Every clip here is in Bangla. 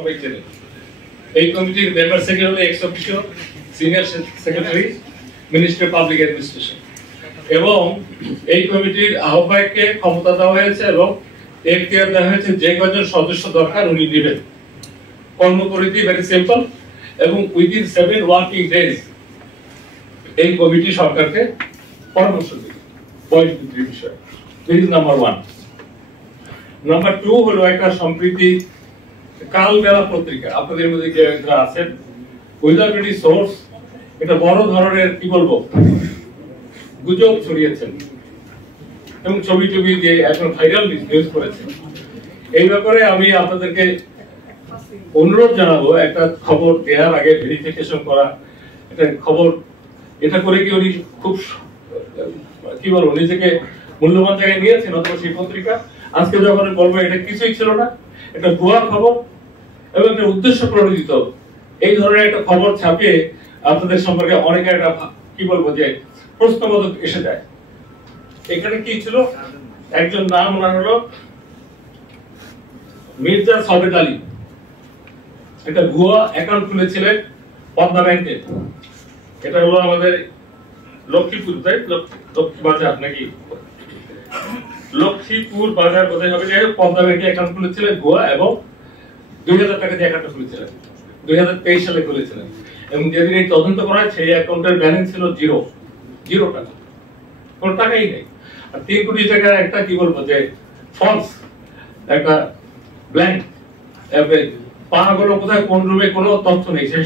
সবাই চেনেন। এই কমিটির member secretary x officio senior secretary ministry of public administration, এবং এই কমিটির আহ্বায়ককে ক্ষমতা দেওয়া হয়েছে এবং এখতিয়ার দেওয়া হয়েছে যে কজন সদস্য দরকার উনি নেবেন। কর্মপরিধি ভেরি সিম্পল, এবং উইদিন 7 ওয়ার্কিং ডেজ এই কমিটি সরকারকে পরামর্শ দেবে পয়েন্ট বিষয়। This is number 1। নাম্বার 2 হলো একটা সম্প্রীতি কালবেলা পত্রিকা, আপনাদের মধ্যে যারা আছেন উইদাউট এনি সোর্স এটা বড় ধরনের কি বলবো গুজব ছড়িয়েছেন এবং ছবি টবি দিয়ে এখন ভাইরাল নিউজ করেছেন। এই ব্যাপারে আমি আপনাদেরকে অনুরোধ জানাবো, একটা খবর দেওয়ার আগে ভেরিফিকেশন করা, একটা খবর এটা করে কি উনি খুব কি বলবো নিজেকে মূল্যবান জায়গায় নিয়েছেন, অথবা সেই পত্রিকা আজকে যখন বলবো এটা কিছুই ছিল না, এটা ভুয়া খবর এবং একটা উদ্দেশ্য প্রণোদিত এই ধরনের একটা খবর ছাপিয়ে আপনাদের সম্পর্কে অনেকে একটা কি বলবো যে প্রশ্নবোধক এসে যায়। এখানে কি ছিল, একজন নাম ওনার হলো মির্জা সবেদ আলী, একটা ভুয়া অ্যাকাউন্ট খুলেছিলেন পদ্মা ব্যাংকে। এটা হলো আমাদের লক্ষ্মীপুর, তাই লক্ষ্মী বাজার নাকি লক্ষ্মীপুর বাজার কোথায় হবে, যাই হোক পদ্মা ব্যাংকে অ্যাকাউন্ট খুলেছিলেন ভুয়া, এবং 2000 টাকা দিয়ে অ্যাকাউন্ট খুলেছিলেন, 2023 সালে খুলেছিলেন, এবং যেদিন এই তদন্ত করা হয় সেই অ্যাকাউন্টের ব্যালেন্স ছিল জিরো টাকা, কোনো টাকাই নেই। আর 3 কোটি টাকার একটা কি বলবো যে ফলস একটা ব্ল্যাঙ্ক পাহাগুলো কোথায় কোন রুমে কোনো তথ্য নেই, সেই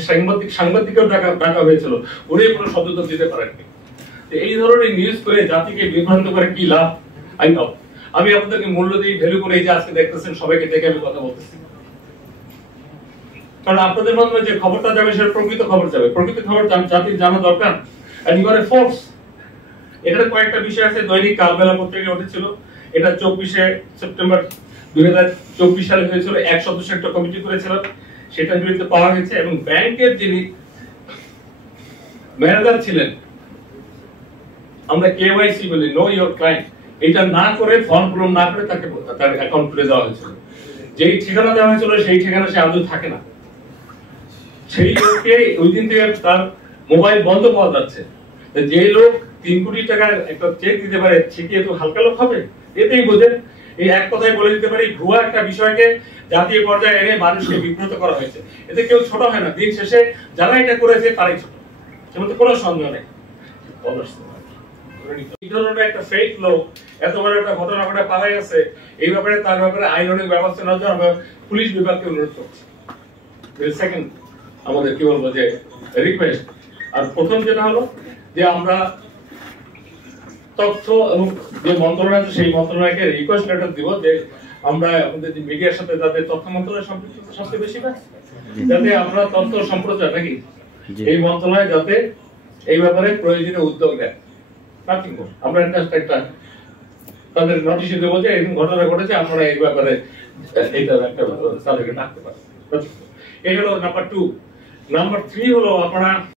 সাংবাদিকেও ডাকা হয়েছিল, উনি কোনো শব্দ দিতে পারেননি। এই ধরনের নিউজ করে জাতিকে বিভ্রান্ত করে কি লাভ? আমি আপনাদেরকে মূল্য দিই, ভ্যালু করে এই যে আজকে দেখতেছেন সবাইকে দেখে আমি কথা বলতেছি, কারণ আপনাদের মাধ্যমে যে খবরটা যাবে সেটা প্রকৃত খবর যাবে, প্রকৃত খবর জাতির জানা দরকার। And you are a force. এখানে কয়েকটা বিষয় আছে, দৈনিক কালবেলা পত্রিকায় উঠেছিল, এটা 24 সেপ্টেম্বর 2024 সালে হয়েছিল, 1 সদস্য একটা কমিটি করেছিল, সেটার বিরুদ্ধে পাওয়া হয়েছে, এবং ব্যাংকের যিনি ম্যানেজার ছিলেন, আমরা কেওয়াইসি বলি, নো ইওর ক্লায়েন্ট, এটা না করে ফর্ম পূরণ না করে তাকে তার অ্যাকাউন্ট খুলে দেওয়া হয়েছিল। যেই ঠিকানা দেওয়া হয়েছিল সেই ঠিকানা সে আদৌ থাকে না, সেই লোককে ওই দিন থেকে তার মোবাইল বন্ধ পাওয়া যাচ্ছে। যে লোক 3 কোটি টাকার একটা চেক দিতে পারে সে কি একটু হালকা লোক হবে? এতেই বোঝেন, এই এক কথায় বলে দিতে পারি ভুয়া একটা বিষয়কে জাতীয় পর্যায়ে এনে মানুষকে বিব্রত করা হয়েছে। এতে কেউ ছোট হয় না, দিন শেষে যারা এটা করেছে তারাই ছোট, সেমন কোনো সন্দেহ নেই। এই ধরনের একটা ফেক লোক এত বড় একটা ঘটনা ঘটে পাওয়া গেছে, এই ব্যাপারে তার ব্যাপারে আইনানুগ ব্যবস্থা নেওয়ার জন্য আমরা পুলিশ বিভাগকে অনুরোধ করছি। সেকেন্ড আমাদের কি বলবো যে রিকোয়েস্ট। আর প্রথম যেটা হলো যে আমরা তথ্য এবং যে মন্ত্রণালয় আছে সেই মন্ত্রণালয়কে রিকোয়েস্ট লেটার দিব যে আমরা আমাদের যে মিডিয়ার সাথে যাদের তথ্য মন্ত্রণালয় সম্পৃক্ত সবচেয়ে বেশি না, যাতে আমরা তথ্য সম্প্রচার নাকি এই মন্ত্রণালয় যাতে এই ব্যাপারে প্রয়োজনীয় উদ্যোগ নেয়। আমরা একটা তাদের নোটিশ দেবো যে এরকম ঘটনা ঘটেছে, আপনারা এই ব্যাপারে এইটা একটা তাদেরকে ডাকতে পারেন। এই হলো নাম্বার 2। নাম্বার 3 হলো আপনারা